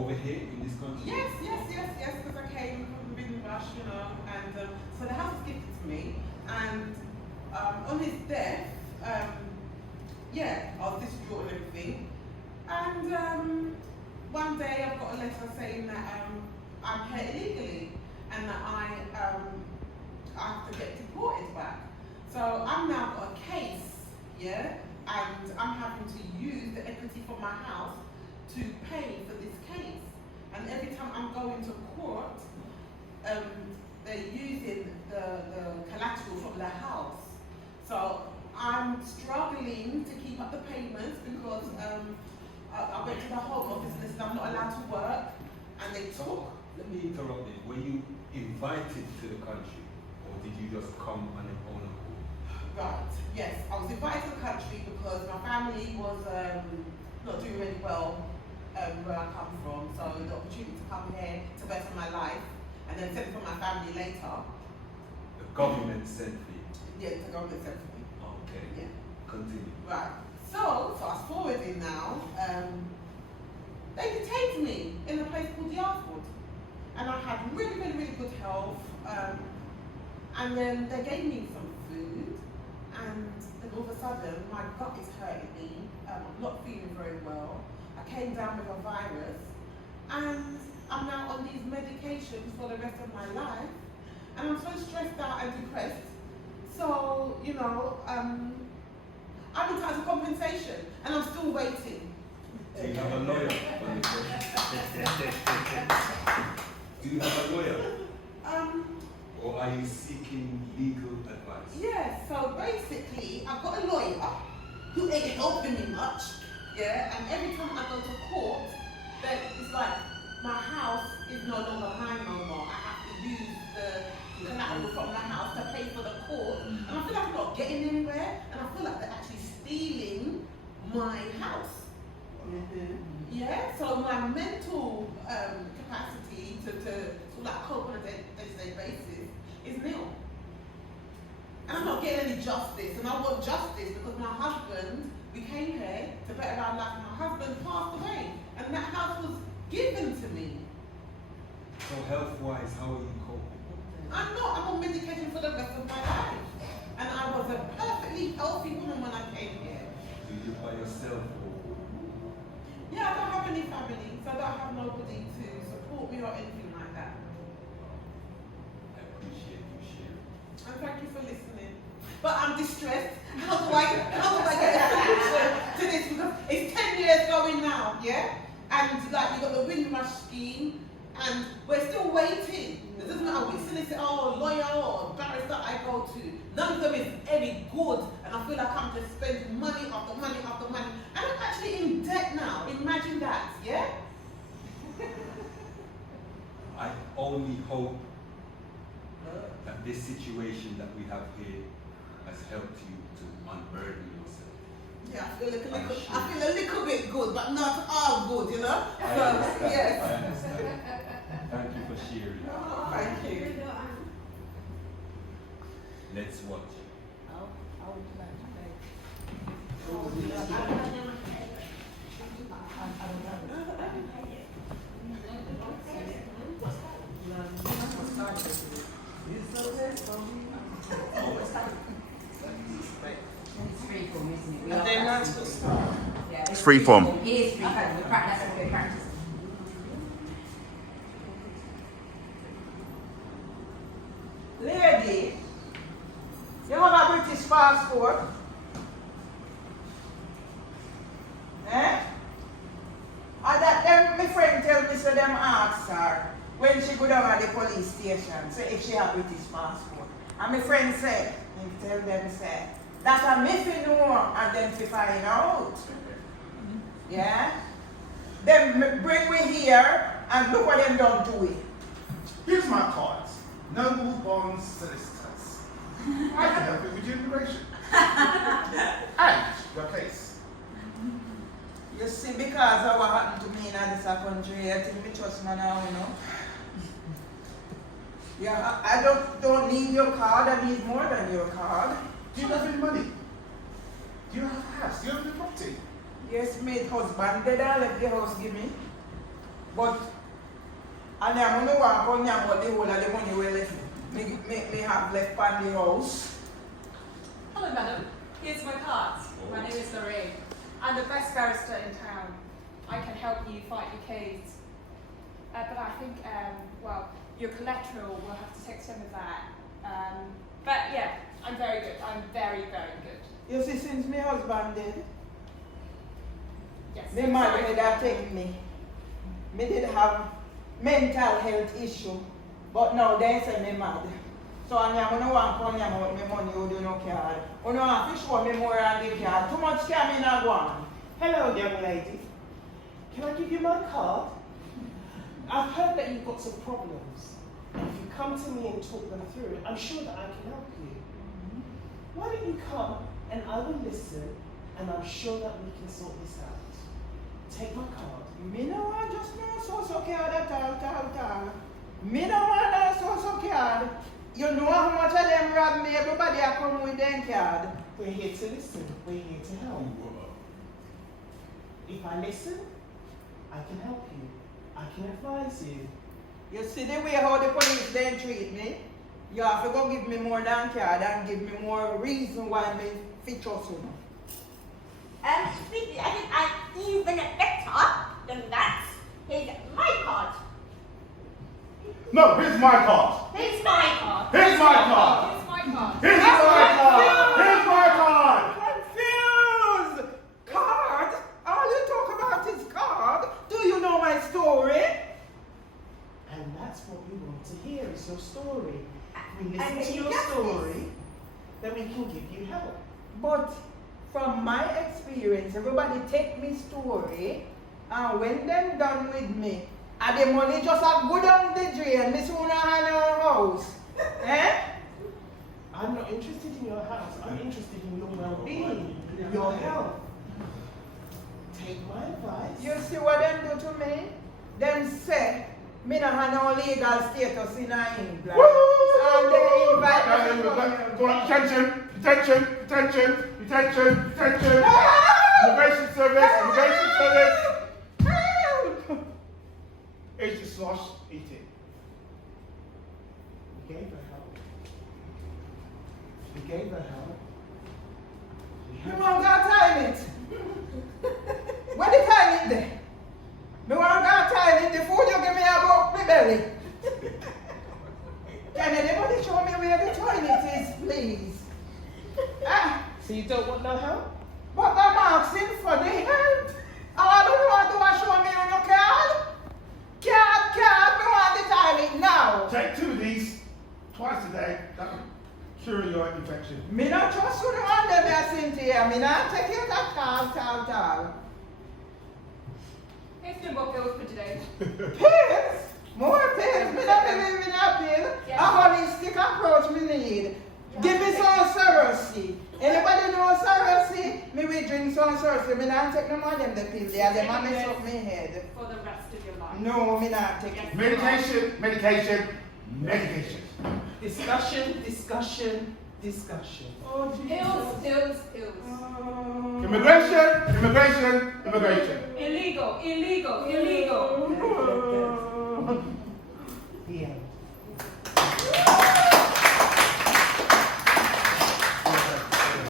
over here in this country? Yes, because I came from Windrush, and so the house was gifted to me, and on his death, I was distraught and everything, and one day I've got a letter saying that I'm here illegally, and that I have to get deported back. So I've now got a case, and I'm having to use the equity from my house to pay for this case. And every time I'm going to court, they're using the collateral from the house. So I'm struggling to keep up the payments because I went to the Home Office and they said I'm not allowed to work, and they took. Let me interrupt you. Were you invited to the country, or did you just come on your own accord? Right, yes. I was invited to the country because my family was not doing really well where I come from, so the opportunity to come here to better my life and then send for my family later. The government sent for you? Yeah, the government sent for me. Okay. Yeah. Continue. Right. So fast forwarding now, they detained me in a place called Yarford. And I had really good health. And then they gave me some food, and then all of a sudden my gut is hurting me. I'm not feeling very well. I came down with a virus, and I'm now on these medications for the rest of my life. And I'm so stressed out and depressed. So, I'm entitled to compensation, and I'm still waiting. Do you have a lawyer? Do you have a lawyer? Or are you seeking legal advice? Yeah, so basically, I've got a lawyer who ain't helping me much, and every time I go to court, then it's like my house is no longer mine no more. I have to use the collateral from the house to pay for the court, and I feel like I'm not getting anywhere, and I feel like they're actually stealing my house. Yeah, so my mental capacity to like cope on a day-to-day basis is nil. And I'm not getting any justice, and I want justice because my husband, we came here to better our life, my husband passed away, and that house was given to me. So health-wise, how are you coping? I'm on medication for the rest of my life. And I was a perfectly healthy woman when I came here. Do you live by yourself? Yeah, I don't have any family, so I don't have nobody to support me or anything like that. I appreciate you sharing. And thank you for listening. But I'm distressed. How do I get a solution to this? Because it's 10 years going now, And like you got the Windrush scheme, and we're still waiting. It doesn't matter which solicitor or lawyer or barrister I go to. None of them is any good, and I feel like I'm just spending money after money after money. And I'm actually in debt now. Imagine that, I only hope that this situation that we have here has helped you to unburden yourself. Yeah, I feel a little bit good, but not all good, I understand. Yes. I understand. Thank you for sharing. Oh, thank you. Let's watch. It's free form. It is free form. That's what we practice. Lady, you have a British passport? And that them, my friend tell me, so them ask her when she go down at the police station, say if she have British passport. And my friend said, he tell them, say, that I may fi know and them fi find out. Yeah? Them bring me here and look what them done to it. Here's my cards. Noble Bonds Solicitors. I can help you with your immigration. And your case. You see, because of what happened to me in this country, I think me trust me now, Yeah, I don't need your card, I need more than your card. Do you have any money? Do you have a house? Do you have any property? Yes, my husband did I left the house give me. But and I'm gonna walk on the whole of the money we left. Me have left on the house. Hello, madam. Here's my card. My name is Lorraine. I'm the best barrister in town. I can help you fight your case. But I think, well, your collateral will have to take some of that. But yeah, I'm very good. I'm very, very good. You see, since my husband dead, Yes. my mother did take me. Me did have mental health issue, but now they say me mad. So I'm gonna want to come here with my money who do no card. You know, I fish show me more on the card. Too much scam in a one. Hello, young lady. Can I give you my card? I've heard that you've got some problems. And if you come to me and talk them through, I'm sure that I can help you. Why don't you come and I will listen, and I'm sure that we can sort this out. Take my card. Me no want just no so card at all. Me no want no so card. You know how much of them rob me, everybody a come with them card. We're here to listen. We're here to help. If I listen, I can help you. I can advise you. You see the way how the police then treat me? You have to go give me more than card and give me more reason why me fit trust you. Sweetie, I think even better than that is my card. No, here's my card. Here's my card. Here's my card. Here's my card. Here's my card. Here's my card. Confused! Card? All you talk about is card? Do you know my story? And that's what we want to hear is your story. If we listen And to you your get story, then we can give you help. But from my experience, everybody take me story, and when them done with me, and the money just a go down the drain, me soon have no house. Eh? I'm not interested in your house. I'm interested in your well-being, your health. Take my advice. You see what them do to me? Them say, me no have no legal status in England. And they invite me to come here. Go on, attention. Immigration service. Age /18. We gave her help. We gave her help. Me want to time it. Where the time it there? Me want to time it. The food you give me about my belly. Can anybody show me where the toilet is, please? So you don't want no help? But I'm asking for the help. I don't want to show me on your card. Card, me want the toilet now. Take 2 of these twice a day. That will cure your infection. Me not trust you the one that me Cynthia. Me not take you that tall. Here's no more pills for today. Pills? More pills? Me not believe in a pill. Yes. A holistic approach me need. Give me some Cersei. Anybody know Cersei? Me will drink some Cersei. Me not take no more than the pill. They are the man mess up me head. For the rest of your life. No, me not take it. Medication. Discussion. Oh, Pills. Immigration. Illegal.